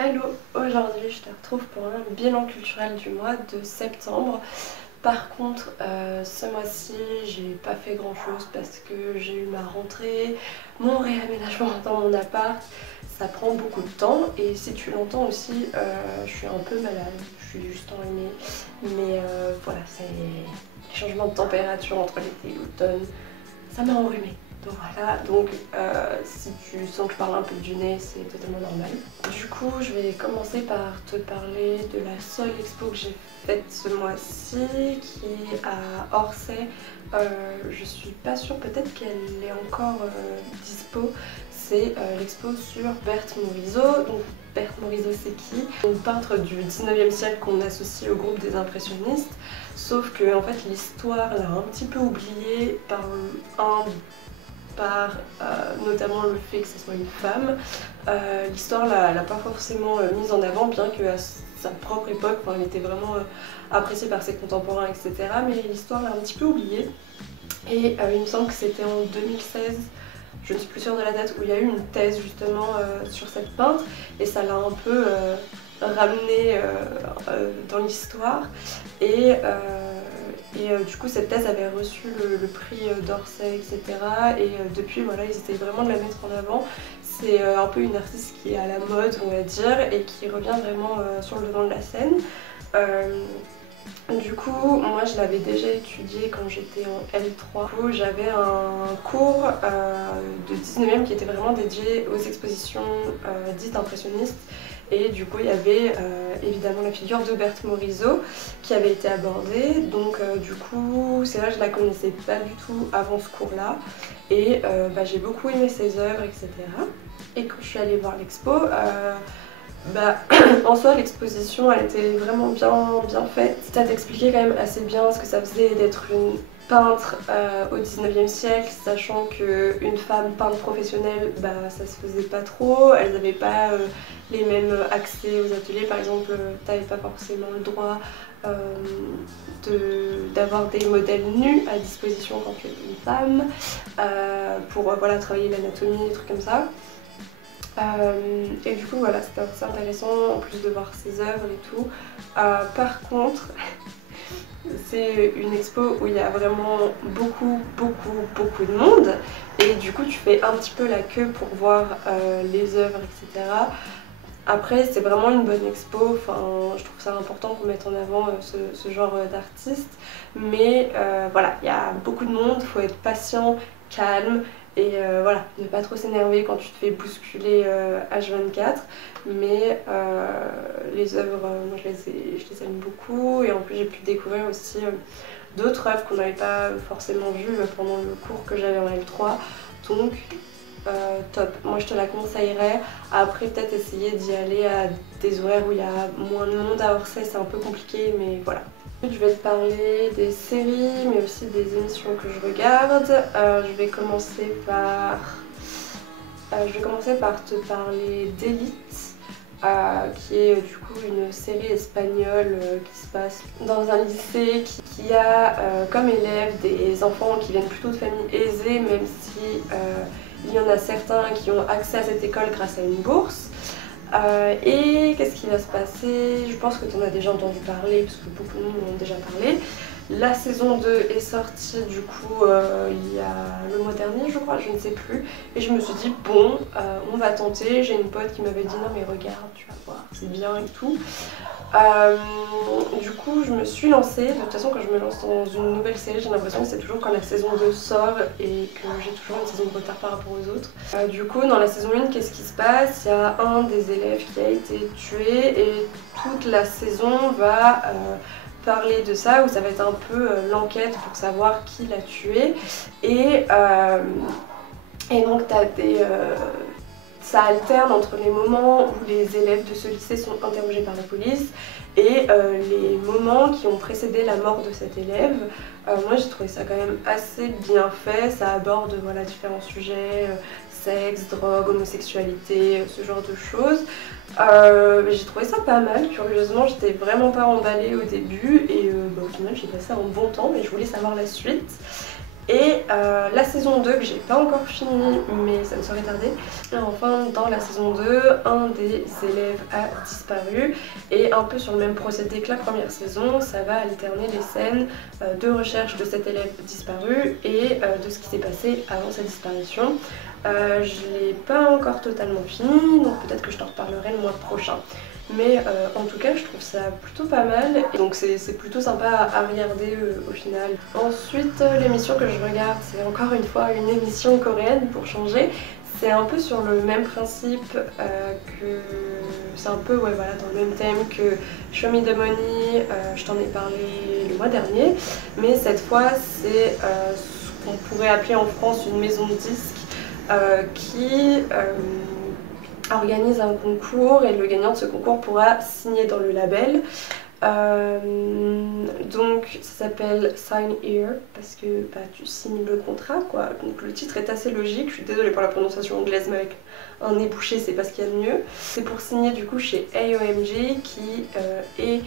Hello, aujourd'hui je te retrouve pour un bilan culturel du mois de septembre. Par contre, ce mois-ci, j'ai pas fait grand chose parce que j'ai eu ma rentrée, mon réaménagement dans mon appart. Ça prend beaucoup de temps et si tu l'entends aussi, je suis un peu malade, je suis juste enrhumée. Mais voilà, c'est les changements de température entre l'été et l'automne, ça m'a enrhumée. Donc voilà, donc si tu sens que je parle un peu du nez, c'est totalement normal. Du coup, je vais commencer par te parler de la seule expo que j'ai faite ce mois-ci, qui est à Orsay. Je suis pas sûre, peut-être qu'elle est encore dispo. C'est l'expo sur Berthe Morisot. Donc Berthe Morisot, c'est qui? Une peintre du 19e siècle qu'on associe au groupe des impressionnistes. Sauf que en fait l'histoire l'a un petit peu oubliée par notamment le fait que ce soit une femme. L'histoire l'a pas forcément mise en avant, bien qu'à sa propre époque, elle était vraiment appréciée par ses contemporains, etc. Mais l'histoire l'a un petit peu oubliée. Et il me semble que c'était en 2016, je ne suis plus sûre de la date, où il y a eu une thèse justement sur cette peintre, et ça l'a un peu ramenée dans l'histoire. Du coup cette thèse avait reçu le prix d'Orsay, etc. Et depuis voilà, ils essaient vraiment de la mettre en avant. C'est un peu une artiste qui est à la mode, on va dire, et qui revient vraiment sur le devant de la scène. Du coup, moi je l'avais déjà étudié quand j'étais en L3. Du coup, j'avais un cours de 19e qui était vraiment dédié aux expositions dites impressionnistes. Et du coup, il y avait évidemment la figure de Berthe Morisot qui avait été abordée. Donc du coup, c'est vrai que je la connaissais pas du tout avant ce cours-là. Et j'ai beaucoup aimé ses œuvres, etc. Et quand je suis allée voir l'expo, en soi l'exposition elle était vraiment bien faite. Ça t'expliquait quand même assez bien ce que ça faisait d'être une peintre au 19e siècle, sachant qu'une femme peintre professionnelle, ça se faisait pas trop, elles n'avaient pas les mêmes accès aux ateliers. Par exemple, t'avais pas forcément le droit d'avoir des modèles nus à disposition quand tu étais une femme, pour voilà, travailler l'anatomie, des trucs comme ça. Et du coup voilà, c'était assez intéressant en plus de voir ses œuvres et tout. Par contre, c'est une expo où il y a vraiment beaucoup de monde et du coup tu fais un petit peu la queue pour voir les œuvres, etc. Après c'est vraiment une bonne expo, enfin, je trouve ça important qu'on mette en avant ce genre d'artiste. Mais voilà, il y a beaucoup de monde, il faut être patient, calme. Et voilà, ne pas trop s'énerver quand tu te fais bousculer H24. Mais les œuvres, moi je les aime beaucoup. Et en plus j'ai pu découvrir aussi d'autres œuvres qu'on n'avait pas forcément vues pendant le cours que j'avais en L3. Donc top, moi je te la conseillerais. Après peut-être essayer d'y aller à des horaires où il y a moins de monde. À Orsay c'est un peu compliqué, mais voilà. Je vais te parler des séries mais aussi des émissions que je regarde. Je vais commencer par te parler d'Élite, qui est du coup une série espagnole qui se passe dans un lycée qui a comme élèves des enfants qui viennent plutôt de familles aisées, même si il y en a certains qui ont accès à cette école grâce à une bourse. Et qu'est-ce qui va se passer? Je pense que tu en as déjà entendu parler parce que beaucoup de monde en ont déjà parlé. La saison 2 est sortie du coup il y a le mois dernier, je crois, je ne sais plus. Et je me suis dit bon, on va tenter. J'ai une pote qui m'avait dit non mais regarde, tu vas voir, c'est bien et tout. Du coup je me suis lancée. De toute façon quand je me lance dans une nouvelle série, j'ai l'impression que c'est toujours quand la saison 2 sort et que j'ai toujours une saison de retard par rapport aux autres. Du coup dans la saison 1, qu'est-ce qui se passe? Il y a un des élèves qui a été tué et toute la saison va parler de ça, où ça va être un peu l'enquête pour savoir qui l'a tué. Et donc t'as ça alterne entre les moments où les élèves de ce lycée sont interrogés par la police et les moments qui ont précédé la mort de cet élève. Moi j'ai trouvé ça quand même assez bien fait, ça aborde voilà, différents sujets, sexe, drogue, homosexualité, ce genre de choses. J'ai trouvé ça pas mal, curieusement j'étais vraiment pas emballée au début et au final j'ai passé un bon temps mais je voulais savoir la suite. Et la saison 2 que j'ai pas encore fini mais ça ne saurait tarder. Et enfin dans la saison 2, un des élèves a disparu et un peu sur le même procédé que la première saison, ça va alterner les scènes de recherche de cet élève disparu et de ce qui s'est passé avant sa disparition. Je l'ai pas encore totalement fini, donc peut-être que je t'en reparlerai le mois prochain. Mais en tout cas je trouve ça plutôt pas mal, et donc c'est plutôt sympa à regarder au final. Ensuite l'émission que je regarde, c'est encore une fois une émission coréenne pour changer. C'est un peu sur le même principe que... C'est un peu ouais, voilà, dans le même thème que Show Me the Money, je t'en ai parlé le mois dernier. Mais cette fois c'est ce qu'on pourrait appeler en France une maison de disques qui organise un concours et le gagnant de ce concours pourra signer dans le label. Donc ça s'appelle Sign Here parce que bah, tu signes le contrat quoi. Donc le titre est assez logique, je suis désolée pour la prononciation anglaise mais avec un nez bouché c'est pas ce qu'il y a de mieux. C'est pour signer du coup chez AOMG qui est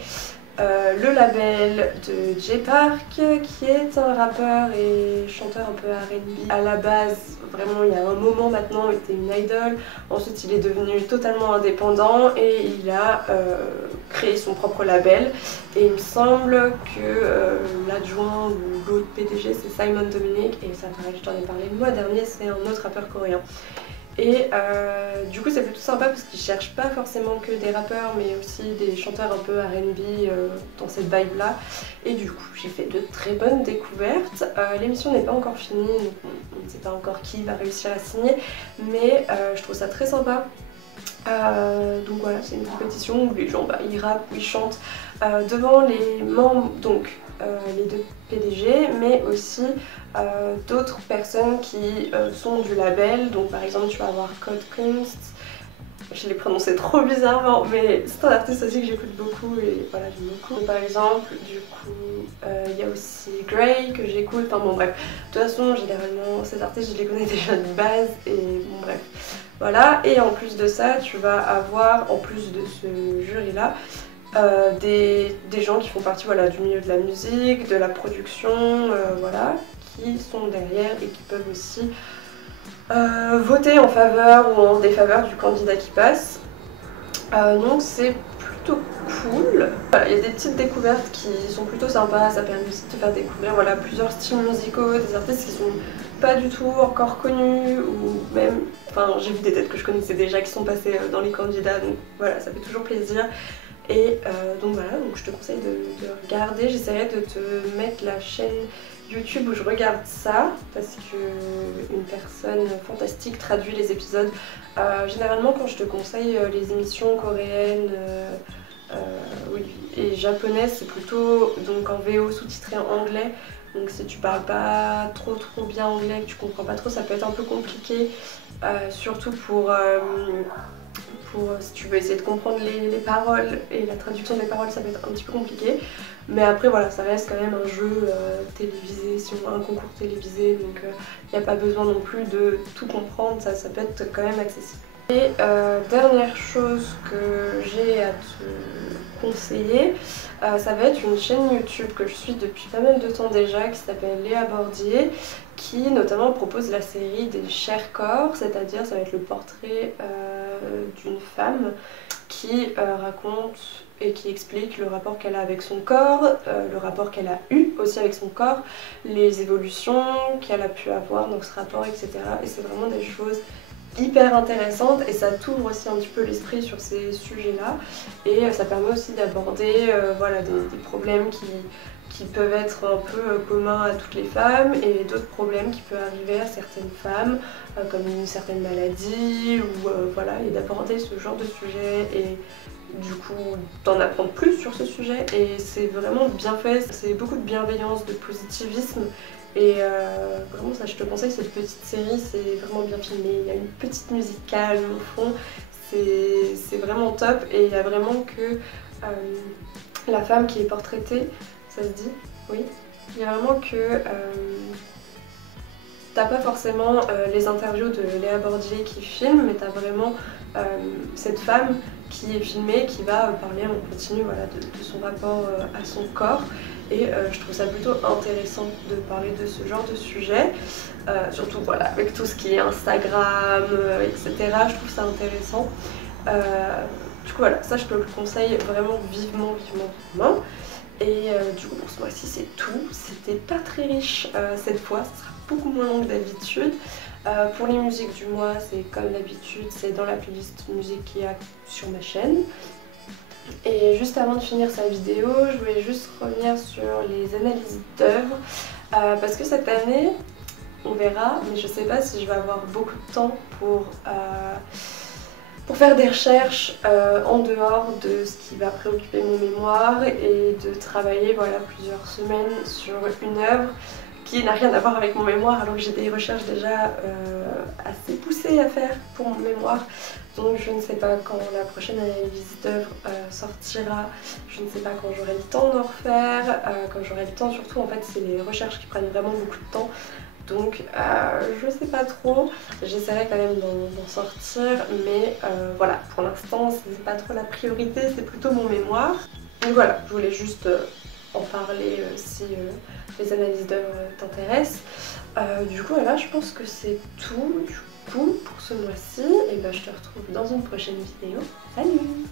le label de Jay Park qui est un rappeur et chanteur un peu R&B. À la base, vraiment il y a un moment maintenant, il était une idol. Ensuite il est devenu totalement indépendant et il a créé son propre label. Et il me semble que l'adjoint ou l'autre PDG c'est Simon Dominic et ça pareil je t'en ai parlé le mois dernier, c'est un autre rappeur coréen. Et du coup c'est plutôt sympa parce qu'ils cherchent pas forcément que des rappeurs mais aussi des chanteurs un peu R&B dans cette vibe là. Et du coup j'ai fait de très bonnes découvertes. L'émission n'est pas encore finie, donc on ne sait pas encore qui va réussir à signer, mais je trouve ça très sympa. Donc voilà, c'est une compétition où les gens bah, ils rappent ou ils chantent devant les membres, donc les deux PDG, mais aussi d'autres personnes qui sont du label. Donc par exemple tu vas avoir Code Prince, je l'ai prononcé trop bizarrement mais c'est un artiste aussi que j'écoute beaucoup et voilà j'aime beaucoup. Donc, par exemple du coup il y a aussi Grey que j'écoute, enfin bon bref, de toute façon généralement ces artistes je les connais déjà de base et bon bref. Voilà, et en plus de ça, tu vas avoir, en plus de ce jury-là, des gens qui font partie voilà, du milieu de la musique, de la production, voilà, qui sont derrière et qui peuvent aussi voter en faveur ou en défaveur du candidat qui passe. Donc c'est plutôt cool. Voilà, il y a des petites découvertes qui sont plutôt sympas, ça permet aussi de te faire découvrir voilà, plusieurs styles musicaux, des artistes qui sont pas du tout encore connus ou même, enfin j'ai vu des têtes que je connaissais déjà qui sont passées dans les candidats, donc voilà ça fait toujours plaisir. Et donc voilà, donc je te conseille de regarder, j'essaierai de te mettre la chaîne YouTube où je regarde ça parce que une personne fantastique traduit les épisodes. Généralement quand je te conseille les émissions coréennes oui, et japonaises c'est plutôt donc en VO sous-titré en anglais. Donc si tu parles pas trop bien anglais, que tu comprends pas trop, ça peut être un peu compliqué, surtout pour si tu veux essayer de comprendre les paroles et la traduction des paroles, ça peut être un petit peu compliqué. Mais après voilà, ça reste quand même un jeu télévisé, un concours télévisé, donc il n'y a pas besoin non plus de tout comprendre, ça peut être quand même accessible. Et dernière chose que j'ai à te conseiller, ça va être une chaîne YouTube que je suis depuis pas mal de temps déjà qui s'appelle Léa Bordier, qui notamment propose la série des chers corps, c'est-à-dire ça va être le portrait d'une femme qui raconte et qui explique le rapport qu'elle a avec son corps, le rapport qu'elle a eu aussi avec son corps, les évolutions qu'elle a pu avoir dans ce rapport, etc. Et c'est vraiment des choses hyper intéressantes et ça t'ouvre aussi un petit peu l'esprit sur ces sujets-là et ça permet aussi d'aborder voilà, des problèmes qui peuvent être un peu communs à toutes les femmes et d'autres problèmes qui peuvent arriver à certaines femmes comme une certaine maladie ou voilà, et d'aborder ce genre de sujet et du coup d'en apprendre plus sur ce sujet et c'est vraiment bien fait, c'est beaucoup de bienveillance, de positivisme. Et vraiment ça je te conseille cette petite série, c'est vraiment bien filmé, il y a une petite musique calme au fond, c'est vraiment top et il y a vraiment que la femme qui est portraitée, ça se dit, oui, il y a vraiment que t'as pas forcément les interviews de Léa Bordier qui filme, mais t'as vraiment cette femme qui est filmée, qui va parler en continu voilà, de son rapport à son corps. et je trouve ça plutôt intéressant de parler de ce genre de sujet, surtout voilà avec tout ce qui est Instagram, etc. Je trouve ça intéressant. Du coup voilà, ça je te le conseille vraiment vivement, vivement, vivement. Et du coup pour ce mois-ci c'est tout, c'était pas très riche cette fois, ça sera beaucoup moins long que d'habitude. Pour les musiques du mois, c'est comme d'habitude, c'est dans la playlist musique qu'il y a sur ma chaîne. Et juste avant de finir sa vidéo, je voulais juste revenir sur les analyses d'œuvres parce que cette année, on verra, mais je sais pas si je vais avoir beaucoup de temps pour faire des recherches en dehors de ce qui va préoccuper mon mémoire et de travailler voilà, plusieurs semaines sur une œuvre qui n'a rien à voir avec mon mémoire alors que j'ai des recherches déjà assez poussées à faire pour mon mémoire. Donc je ne sais pas quand la prochaine analyse d'œuvre sortira, je ne sais pas quand j'aurai le temps d'en refaire, quand j'aurai le temps surtout en fait c'est les recherches qui prennent vraiment beaucoup de temps. Donc je sais pas trop, j'essaierai quand même d'en sortir mais voilà pour l'instant c'est pas trop la priorité, c'est plutôt mon mémoire. Donc voilà, je voulais juste en parler si les analyses d'œuvres t'intéressent. Du coup voilà, je pense que c'est tout du coup pour ce mois-ci et ben, je te retrouve dans une prochaine vidéo. Salut!